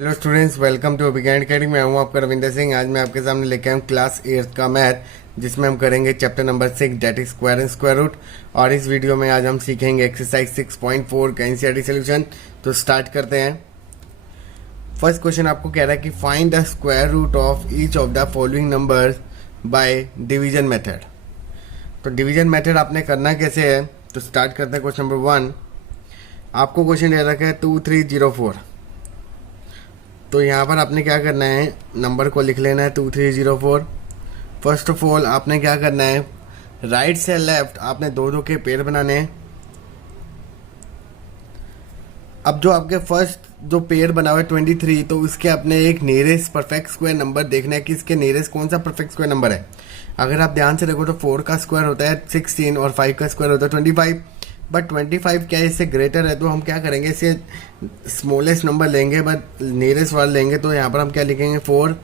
Hello students, welcome to Abhigyan academy. मैं हूं आपका रविंदर सिंह। आज मैं आपके सामने लेके आऊँ क्लास 8 का मैथ, जिसमें हम करेंगे chapter number 6 that is square and square root. और इस वीडियो में आज हम सीखेंगे एक्सरसाइज 6.4 का एनसीईआरटी सॉल्यूशन। तो स्टार्ट करते हैं। फर्स्ट क्वेश्चन आपको कह रहा है कि find the square root of each of the following numbers by division method. तो डिवीजन मेथड आपने करना कैसे है, तो स्टार्ट करते हैं। क्वेश्चन नंबर 1 आपको क्वेश्चन दे रखा है 2304। तो यहाँ पर आपने क्या करना है, नंबर को लिख लेना है 2304। फर्स्ट ऑफ ऑल आपने क्या करना है, राइट से लेफ्ट आपने दो दो के पेयर बनाने हैं। अब जो आपके फर्स्ट जो पेयर बना हुआ है 23, तो उसके अपने एक नियरेस्ट परफेक्ट स्क्वायर नंबर देखना है कि इसके नियरेस्ट कौन सा परफेक्ट स्क्वायर नंबर है। अगर आप ध्यान से देखो तो 4 का स्क्वायर होता है 16 और 5 का स्क्वायर होता है 25। बट 25 क्या इससे ग्रेटर है, तो हम क्या करेंगे, इसे स्मॉलेस्ट नंबर लेंगे बट नियरेस्ट वाला लेंगे। तो यहाँ पर हम क्या लिखेंगे 4,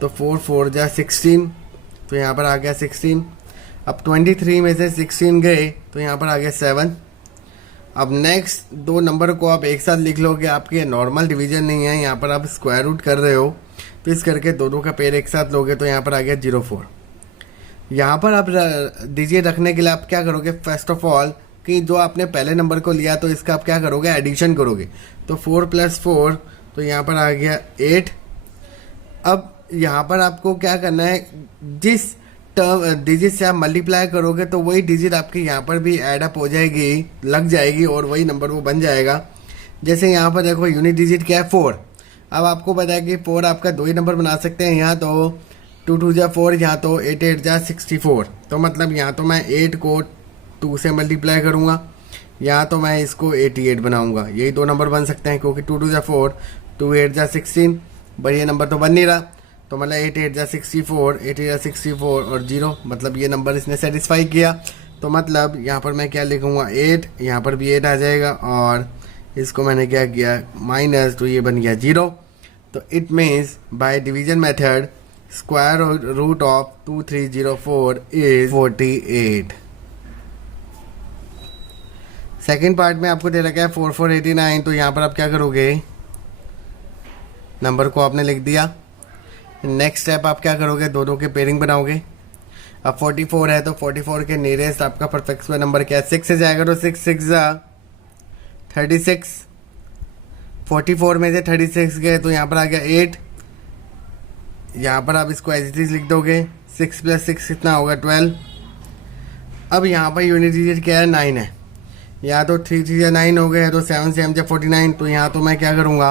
तो 4 4 जा 16, तो यहाँ पर आ गया 16। अब 23 में से 16 गए तो यहाँ पर आ गया 7। अब नेक्स्ट दो नंबर को आप एक साथ लिख लोगे, आपके नॉर्मल डिवीजन नहीं है, यहाँ पर आप स्क्वायर रूट कर रहे हो, तो इस करके दो दो का पेयर एक साथ लोगे तो यहाँ पर आ गया 04। यहाँ पर आप डिजिट रखने के लिए आप क्या करोगे, फर्स्ट ऑफ ऑल कि जो आपने पहले नंबर को लिया तो इसका आप क्या करोगे, एडिशन करोगे। तो 4 + 4, तो यहाँ पर आ गया 8। अब यहाँ पर आपको क्या करना है, जिस टर्म डिजिट से आप मल्टीप्लाई करोगे तो वही डिजिट आपकी यहाँ पर भी ऐड अप हो जाएगी, लग जाएगी और वही नंबर वो बन जाएगा। जैसे यहाँ पर देखो यूनिट डिजिट क्या है 4। अब आपको पता है कि 4 आपका दो ही नंबर बना सकते हैं, यहाँ तो 2 2 जा 4, यहाँ तो 8 8 जा 64। तो मतलब यहाँ तो मैं 8 को 2 से मल्टीप्लाई करूँगा, या तो मैं इसको 88 बनाऊंगा। यही दो नंबर बन सकते हैं, क्योंकि 2 2 जा 4, 2 8 जा 16, पर ये नंबर तो बन नहीं रहा। तो मतलब 8 8 जा 64, 8 8 जा 64 और 0, मतलब ये नंबर इसने सेटिस्फाई किया। तो मतलब यहाँ पर मैं क्या लिखूँगा 8, यहाँ पर भी 8 आ जाएगा, और इसको मैंने क्या किया माइनस, तो ये बन गया 0। तो it means by division method square root of 2304 is 48। Second part में आपको दे रखा है 4489। तो यहाँ पर आप क्या करोगे, नंबर को आपने लिख दिया। नेक्स्ट स्टेप आप क्या करोगे, दो दो के पेयरिंग बनाओगे। अब 44 है तो 44 के नियरेस्ट आपका परफेक्ट स्क्वायर नंबर क्या है, 6 से जाएगा, तो 6 6 जा 36। 44 में से 36 गए तो यहाँ पर आ गया 8। यहाँ पर आप इसको एज इट इज लिख दोगे, 6 + 6 कितना होगा 12। अब यहाँ पर यूनिट डिजिट क्या है 9 है, या तो 3 3 या 9 हो गए, तो 7 से 7 49। तो यहाँ तो मैं क्या करूँगा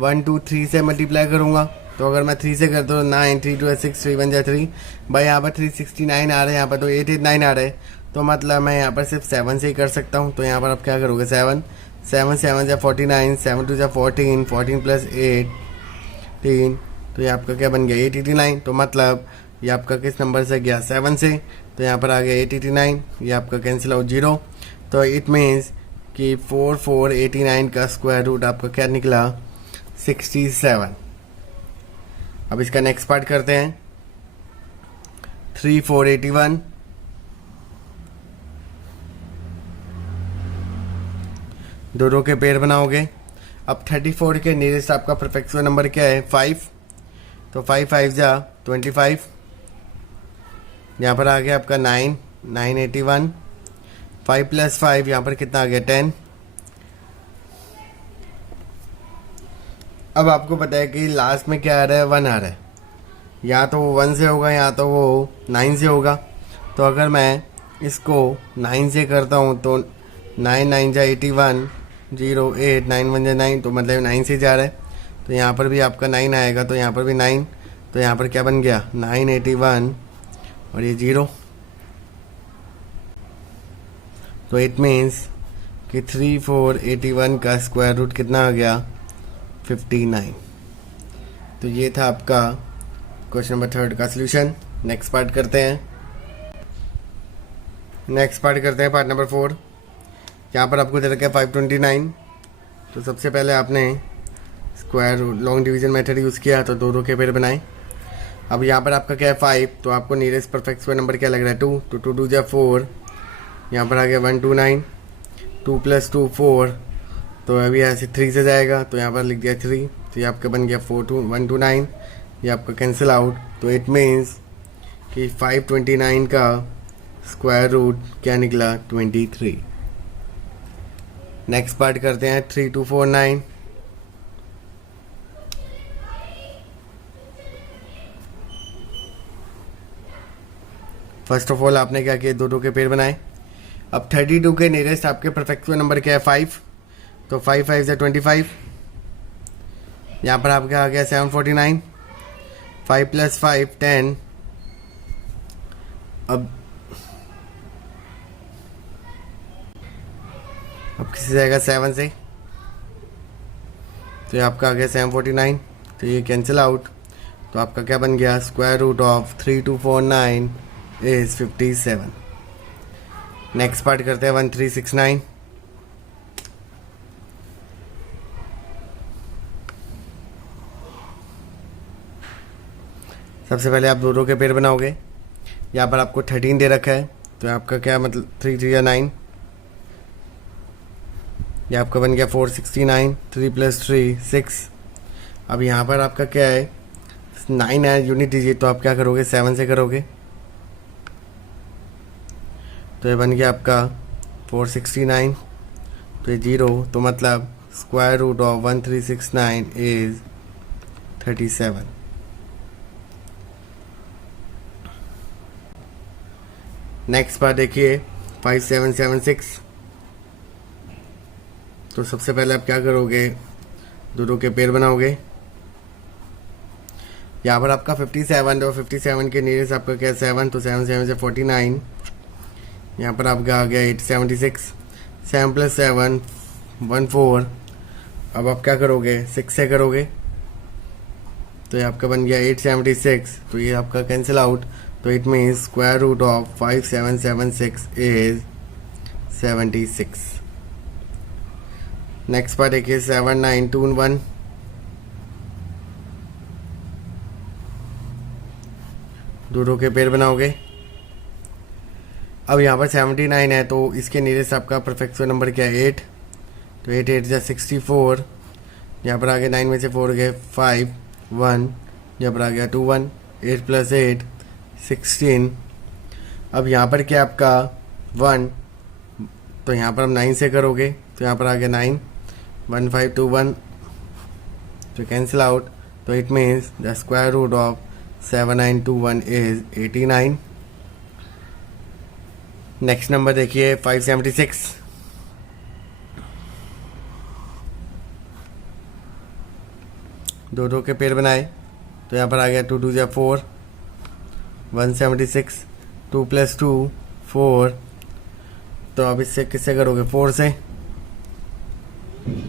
1 2 3 से मल्टीप्लाई करूँगा। तो अगर मैं 3 से करता हूँ 9 3 2 6 3 1 जा 3, भाई यहाँ पर 369 आ रहे हैं, यहाँ पर तो 889 आ रहे हैं। तो मतलब मैं यहाँ पर सिर्फ 7 से ही कर सकता हूँ। तो यहाँ पर आप क्या करोगे 7 7 7 जा 49, 7 2 जा 14, 14 + 8 3, तो ये आपका क्या बन गया 889। तो मतलब ये आपका किस नंबर से गया 7 से, तो यहाँ पर आ गया 889। ये आपका कैंसिल आउट 0। तो इट मीन्स कि 4489 का स्क्वायर रूट आपका क्या निकला 67। अब इसका नेक्स्ट पार्ट करते हैं 3481। दो रो के पेयर बनाओगे। अब 34 के नियरेस्ट आपका परफेक्ट स्क्वायर नंबर क्या है 5। तो 5 5 जा 25, यहाँ पर आ गया आपका 9 981। 5 + 5 यहाँ पर कितना आ गया 10। अब आपको पता है कि लास्ट में क्या आ रहा है 1 आ रहा है, या तो वो 1 से होगा या तो वो 9 से होगा। तो अगर मैं इसको 9 से करता हूँ तो 9 9 जा 81, 0 8 9 1 जा 9, तो मतलब 9 से जा रहा है। तो यहाँ पर भी आपका 9 आएगा, तो यहाँ पर भी 9। तो यहाँ पर क्या बन गया 981 और ये 0। तो इट मीन्स कि 3481 का स्क्वायर रूट कितना आ गया 59। तो ये था आपका क्वेश्चन नंबर 3 का सॉल्यूशन। नेक्स्ट पार्ट करते हैं पार्ट नंबर 4। यहाँ पर आपको दे रखा है 529। तो सबसे पहले आपने square root long division method use किया, तो दो दो के पेयर बनाए। अब यहाँ पर आपका क्या है 5, तो आपको नियरेस्ट परफेक्ट स्क्वायर नंबर क्या लग रहा है 2, तो 2 2 जा 4, यहाँ पर आ गया 129। 2 + 2 4, तो अभी यहाँ से 3 से जाएगा, तो यहाँ पर लिख दिया 3 तो ये आपका बन गया 129, ये आपका कैंसिल आउट। तो इट मीन्स कि 529 का स्क्वायर रूट क्या निकला, 23। नेक्स्ट पार्ट करते हैं 3249। फर्स्ट ऑफ ऑल आपने क्या किया, दो के पेड़ बनाए। अब 32 के नियरेस्ट आपके परफेक्ट स्क्वायर नंबर क्या है, 5। तो 5 5 से 25। यहाँ पर आपका आ गया 749। 5 + 5 10। अब किसी जाएगा 7 से, तो ये आपका आ गया 749। तो ये कैंसिल आउट। तो आपका क्या बन गया, square root of 3249 is 57। Next part करते हैं 1369। सबसे पहले आप दो के पेड़ बनाओगे। यहाँ पर आपको 13 दे रखा है, तो आपका क्या मतलब 3 3 9। ये आपका बन गया 469। 3 + 3 6। अब यहाँ पर आपका क्या है, 9 है, यूनिट दीजिए। तो आप क्या करोगे, 7 से करोगे। तो ये बन गया आपका 469। तो ये 0, तो मतलब square root of 1369 is 37। Next बार देखिए 5776। तो सबसे पहले आप क्या करोगे, दो के पेड़ बनाओगे। यहाँ पर आपका 57, और 57 के नियरेस्ट आपका क्या है 7। तो 7 7 से 49। यहाँ पर आपका आ गया 876। 7 + 7 14। अब आप क्या करोगे, 6 से करोगे। तो ये आपका बन गया 876। तो ये आपका कैंसिल आउट। तो it means square root of 5776 is 76। Next part देखिए 7921। दो के पेड़ बनाओगे। अब यहाँ पर 79 है, तो इसके नियरेस्ट आपका परफेक्ट स्क्वायर नंबर क्या है, 8। तो 8 8 जा 64। यहाँ पर आ गया 9 में से 4 गए 5 1। यहाँ पर आ गया 2 1। 8 + 8 16। अब यहाँ पर क्या आपका 1, तो यहाँ पर हम 9 से करोगे। तो यहाँ पर आ गया 9 1 5 2 1। तो कैंसिल आउट। तो it means the square root of 7921 is 89। Next number देखिए 576। दो के पेड़ बनाए। तो यहाँ पर आ गया 2 2 जा 4 176। 2 + 2 4। तो अब इससे किससे करोगे, 4 से।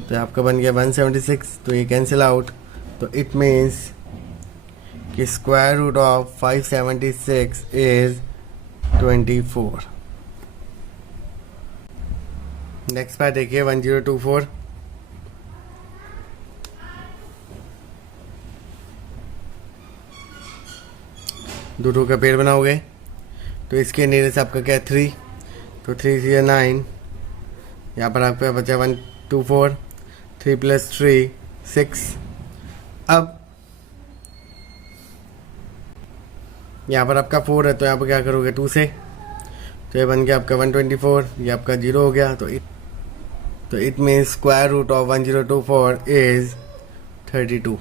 तो आपका बन गया 176। तो ये कैंसिल आउट। तो इट मीन्स कि square root of 576 is 24। Next part देखिए 1024। दो का पेड़ बनाओगे। तो इसके नियरेस्ट आपका क्या है 3। तो 3 3 9। यहाँ पर आपका बचा 124। 3 + 3 6। अब यहाँ पर आपका 4 है, तो यहाँ पर क्या करोगे 2 से। तो ये बन गया आपका 124। ये आपका 0 हो गया। तो it means square root of 1024 is 32।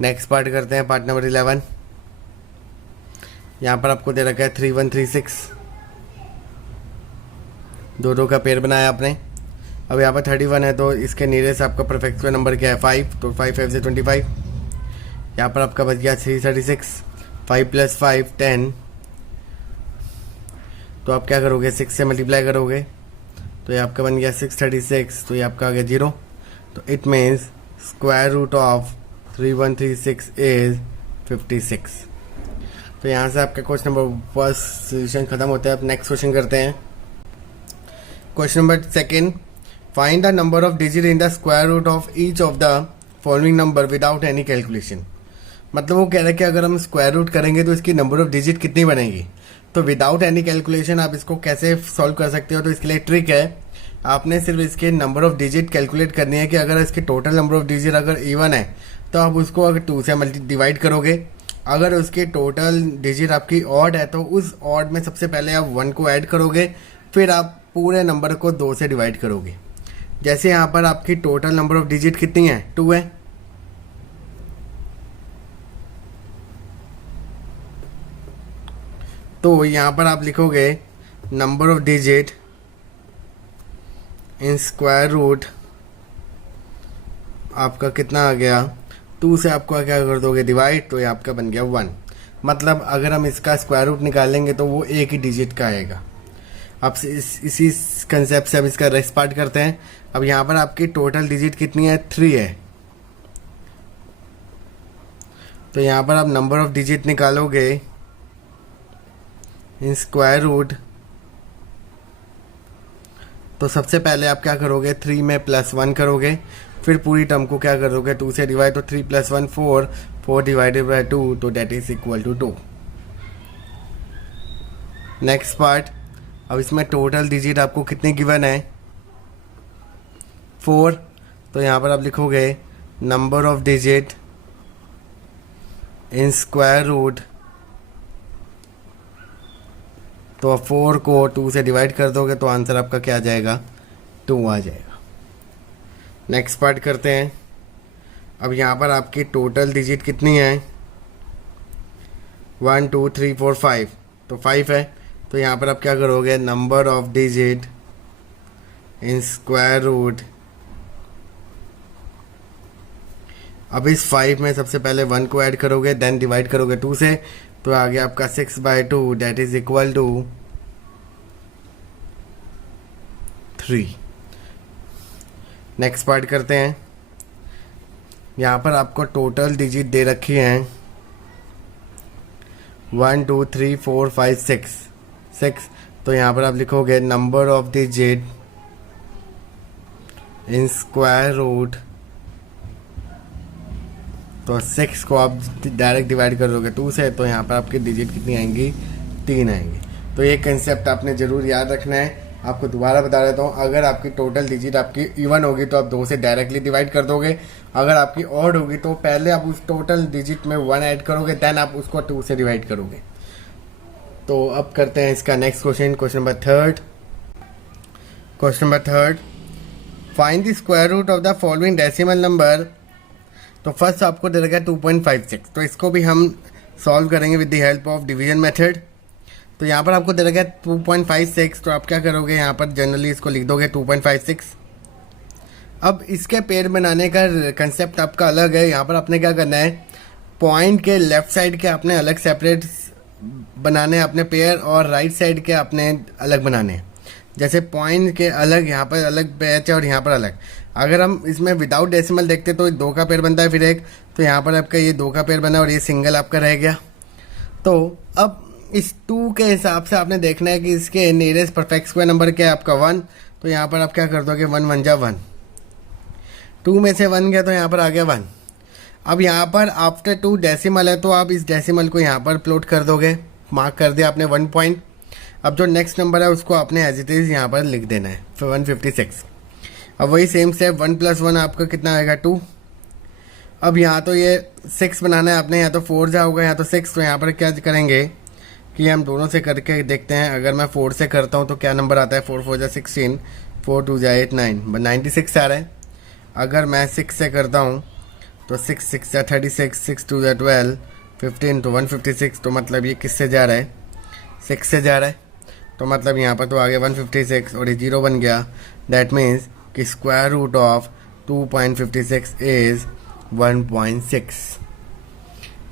Next part करते हैं पार्ट नंबर 11। यहाँ पर आपको दे रखा है 3136। दो का पेड़ बनाया आपने। अब यहाँ पर 31 है, तो इसके नियरेस्ट आपका परफेक्ट स्क्वायर नंबर क्या है 5। तो 5 5 से 25। यहाँ पर आपका बच गया 336। 5 + 5 10। तो आप क्या करोगे, 6 से मल्टीप्लाई करोगे। तो ये आपका बन गया 636। तो ये आपका आ गया 0। तो it means square root of 3136 is 56। तो यहाँ से आपका क्वेश्चन नंबर फर्स्ट सोल्यूशन खत्म होता है। अब नेक्स्ट क्वेश्चन करते हैं। Question number second, find the number of digit in the square root of each of the following number without any calculation. मतलब वो कह रहे हैं कि अगर हम स्क्वायर रूट करेंगे तो इसकी नंबर ऑफ डिजिट कितनी बनेगी। तो विदाउट एनी कैलकुलेशन आप इसको कैसे सॉल्व कर सकते हो। तो इसके लिए ट्रिक है आपने सिर्फ इसके नंबर ऑफ डिजिट कैलकुलेट करनी है कि अगर इसके टोटल नंबर ऑफ डिजिट अगर इवन है तो आप उसको अगर 2 से डिवाइड करोगे। अगर उसके टोटल डिजिट आपकी ऑड है तो उस ऑड में सबसे पहले आप 1 को ऐड करोगे, फिर आप पूरे नंबर को 2 से डिवाइड करोगे। जैसे यहाँ पर आपकी टोटल नंबर ऑफ डिजिट कितनी है, 2 है, तो यहाँ पर आप लिखोगे number of digit in square root आपका कितना आ गया, 2 से आपको क्या कर दोगे डिवाइड, तो ये आपका बन गया 1। मतलब अगर हम इसका स्क्वायर रूट निकालेंगे तो वो एक ही डिजिट का आएगा। अब इसी कंसेप्ट से अब इसका रेस्ट पार्ट करते हैं। अब यहाँ पर आपकी टोटल डिजिट कितनी है, 3 है, तो यहाँ पर आप नंबर ऑफ डिजिट निकालोगे इन स्क्वायर रूट, तो सबसे पहले आप क्या करोगे, 3 में +1 करोगे, फिर पूरी टर्म को क्या करोगे 2 से डिवाइड, तो 3 + 1 4, 4 डिवाइडेड बाय 2, तो that is equal to 2। Next part, अब इसमें टोटल डिजिट आपको कितनी गिवन है, 4, तो यहाँ पर आप लिखोगे number of digit in square root, तो 4 को 2 से डिवाइड कर दोगे तो आंसर आपका क्या आ जाएगा, 2 आ जाएगा। नेक्स्ट पार्ट करते हैं। अब यहाँ पर आपकी टोटल डिजिट कितनी है, 1 2 3 4 5, तो 5 है, तो यहाँ पर आप क्या करोगे number of digit in square root. अब इस 5 में सबसे पहले 1 को ऐड करोगे, देन डिवाइड करोगे 2 से, तो आ गया आपका 6/2, that is equal to 3। Next part करते हैं। यहाँ पर आपको टोटल डिजिट दे रखी हैं 1 2 3 4 5 6, तो यहाँ पर आप लिखोगे number of digit in square root, तो 6 को आप डायरेक्ट डिवाइड कर दोगे 2 से, तो यहाँ पर आपकी डिजिट कितनी आएंगी, 3 आएंगी। तो ये कंसेप्ट आपने ज़रूर याद रखना है। आपको दोबारा बता देता हूँ, अगर आपकी टोटल डिजिट आपकी इवन होगी तो आप 2 से डायरेक्टली डिवाइड कर दोगे, अगर आपकी ऑड होगी तो पहले आप उस टोटल डिजिट में 1 ऐड करोगे, देन आप उसको 2 से डिवाइड करोगे। तो अब करते हैं इसका next question, question number 3। Question number 3, find the square root of the following decimal number. तो फर्स्ट आपको दे रखा है 2.56, तो इसको भी हम सॉल्व करेंगे with the help of division method. तो यहाँ पर आपको दे रखा है 2.56, तो आप क्या करोगे, यहाँ पर जनरली इसको लिख दोगे 2.56। अब इसके पेड़ बनाने का कंसेप्ट आपका अलग है। यहाँ पर आपने क्या करना है, पॉइंट के लेफ्ट साइड के आपने अलग सेपरेट बनाने अपने पेयर, और राइट साइड के आपने अलग बनाने हैं। जैसे पॉइंट के अलग, यहाँ पर अलग बैच है और यहाँ पर अलग। अगर हम इसमें विदाउट डेसिमल देखते तो 2 का पेयर बनता है, फिर एक, तो यहाँ पर आपका ये 2 का पेयर बना और ये सिंगल आपका रह गया। तो अब इस 2 के हिसाब से आपने देखना है कि इसके नियरेस्ट परफेक्ट स्क्वायर नंबर क्या है, आपका 1। तो यहाँ पर आप क्या कर दोगे, 1 1 जा 1, 2 में से 1 गया तो यहाँ पर आ गया 1। अब यहाँ पर आफ्टर 2 डेसिमल है, तो आप इस डेसिमल को यहाँ पर प्लॉट कर दोगे, मार्क कर दिया आपने 1 पॉइंट। अब जो नेक्स्ट नंबर है उसको आपने एज इट इज़ यहाँ पर लिख देना है, 156। अब वही सेम स्टेप, 1 + 1 आपका कितना आएगा, 2। अब यहाँ तो ये 6 बनाना है आपने, यहाँ तो 4 जा होगा, यहाँ तो 6, तो यहाँ पर क्या करेंगे कि हम दोनों से करके देखते हैं। अगर मैं 4 से करता हूँ तो क्या नंबर आता है, 4 4 जा 16, 4 2 जा 8 9, 96 आ रहा है। अगर मैं 6 से करता हूँ तो 6 6 जा 36, 6 2 जा 12, 15, तो 156। तो मतलब ये किससे जा रहा है, 6 से जा रहा है, तो मतलब यहाँ पर तो आ गया 156 और ये 0 बन गया। दैट मीन्स कि स्क्वायर रूट ऑफ 2.56 इज़ 1.6।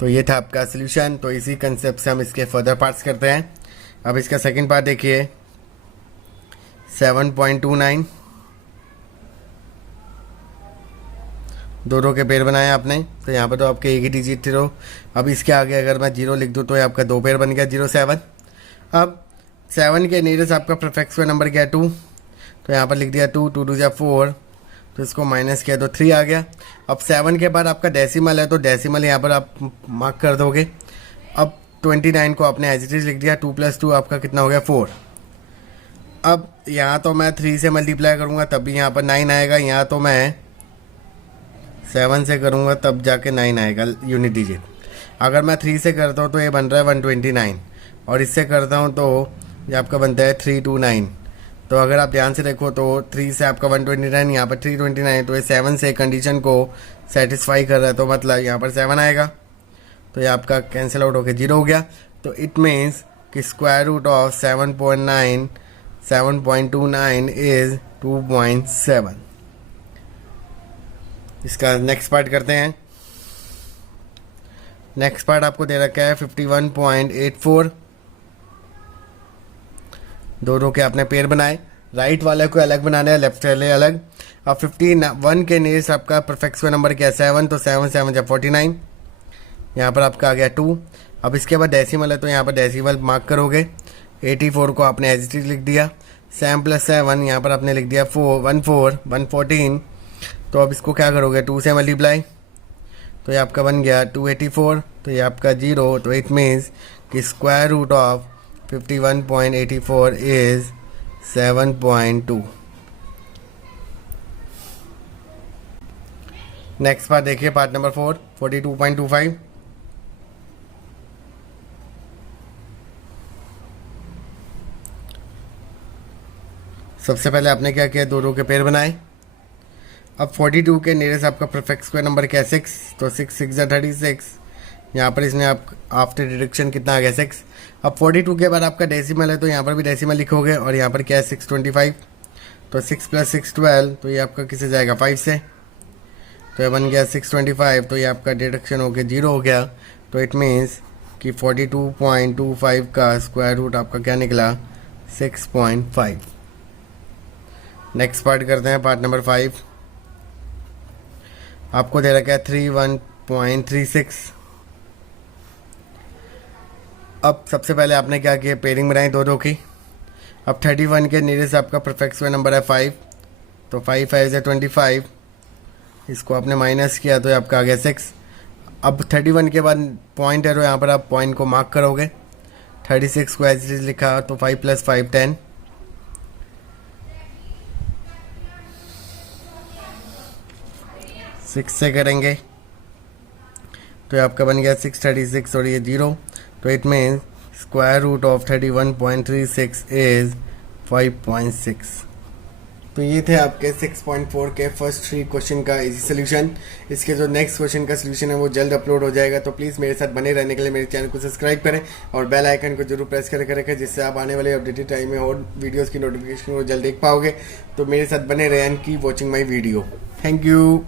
तो ये था आपका सोल्यूशन। तो इसी कंसेप्ट से हम इसके फर्दर पार्ट्स करते हैं। अब इसका सेकंड पार्ट देखिए, 7.29, 2 के पेयर बनाए आपने, तो यहाँ पर तो आपके एक ही डिजिट थे। अब इसके आगे अगर मैं 0 लिख दूँ तो ये आपका 2 पेयर बन गया, 0 7। अब 7 के नियरेस्ट आपका परफेक्ट स्क्वायर नंबर क्या है, 2, तो यहाँ पर लिख दिया 2, 2 2 जा 4, तो इसको माइनस किया तो 3 आ गया। अब 7 के बाद आपका डेसिमल है, तो डेसिमल यहाँ पर आप मार्क कर दोगे। अब 29 को आपने एज इट इज लिख दिया, 2 + 2 आपका कितना हो गया, 4। अब यहाँ तो मैं 3 से मल्टीप्लाई करूँगा तब भी यहाँ पर 9 आएगा, यहाँ तो मैं 7 से करूँगा तब जाके 9 आएगा यूनिट डिजिट। अगर मैं 3 से करता हूँ तो ये बन रहा है 129, और इससे करता हूँ तो ये आपका बनता है 329। तो अगर आप ध्यान से देखो तो 3 से आपका 129, यहाँ पर 329, तो ये 7 से कंडीशन को सेटिस्फाई कर रहा है, तो मतलब यहाँ पर 7 आएगा, तो ये आपका कैंसिल आउट होकर 0 हो गया। तो इट मीन्स कि स्क्वायर रूट ऑफ 7.29 इज 2.7। इसका नेक्स्ट पार्ट करते हैं। नेक्स्ट पार्ट आपको दे रखा है 51.84। दोनों के आपने पेयर बनाए, राइट वाले को अलग बनाना है, लेफ्ट वाले अलग। अब 51 के नियरेस्ट आपका परफेक्ट स्क्वायर नंबर क्या है 7, तो 7 7 जा 49, यहाँ पर आपका आ गया 2। अब इसके बाद डेसिमल है तो यहाँ पर डेसिमल मार्क करोगे। 84 को आपने एज इट इज लिख दिया, 7 + 7 यहाँ पर आपने लिख दिया 114। तो अब इसको क्या करोगे 2 से मल्टीप्लाई, तो ये आपका बन गया 284, तो ये आपका 0। तो इट मीन्स कि square root of 51.84 is 7.2। Next part देखिए, पार्ट नंबर 4, 42.25। सबसे पहले आपने क्या किया, दो रो के पेयर बनाए। अब 42 के नियरेस्ट आपका परफेक्ट स्क्वायर नंबर क्या है 6, तो 6 6 जा 36। यहाँ पर इसने आप आफ्टर डिडक्शन कितना आ गया 6। अब 42 के बाद आपका डेसिमल है तो यहाँ पर भी डेसिमल लिखोगे, और यहाँ पर क्या है 625, तो 6 + 6 12, तो ये आपका किससे जाएगा 5 से, तो ये बन गया 625। तो ये आपका डिडक्शन हो गया 0 हो गया। तो इट मीन्स कि 42.25 का स्क्वायर रूट आपका क्या निकला 6.5। नेक्स्ट पार्ट करते हैं, पार्ट नंबर 5। आपको दे रखा है 31.36। अब सबसे पहले आपने क्या किया, पेयरिंग बनाई दो की। अब 31 के नियरेस्ट आपका परफेक्ट स्क्वायर नंबर है 5, तो 5 5 से 25, इसको आपने माइनस किया तो आपका आ गया 6। अब 31 के बाद पॉइंट है तो यहाँ पर आप पॉइंट को मार्क करोगे। 36 को एज इट इज लिखा, तो 5 + 5 10, 6 से करेंगे तो ये आपका बन गया 636 और ये 0। तो it means square root of 31.36 is 5.6। तो ये थे आपके 6.4 के फर्स्ट 3 क्वेश्चन का इजी सोल्यूशन। इसके जो नेक्स्ट क्वेश्चन का सोल्यूशन है वो जल्द अपलोड हो जाएगा, तो प्लीज़ मेरे साथ बने रहने के लिए मेरे चैनल को सब्सक्राइब करें और बेल आइकन को जरूर प्रेस करके रखें, जिससे आप आने वाले अपडेटेड टाइम में और वीडियोस की नोटिफिकेशन को जल्द देख पाओगे। तो मेरे साथ बने रहें and keep watching my video. Thank you.